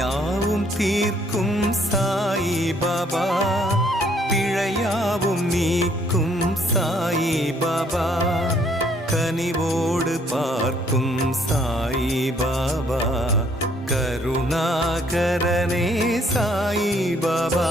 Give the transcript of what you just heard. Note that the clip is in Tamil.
யாவும் தீர்க்கும் சாயி பாபா, பிழையாவும் நீக்கும் சாயி பாபா, கனிவோடு பார்க்கும் சாயி பாபா, கருணாகரனே சாயி பாபா.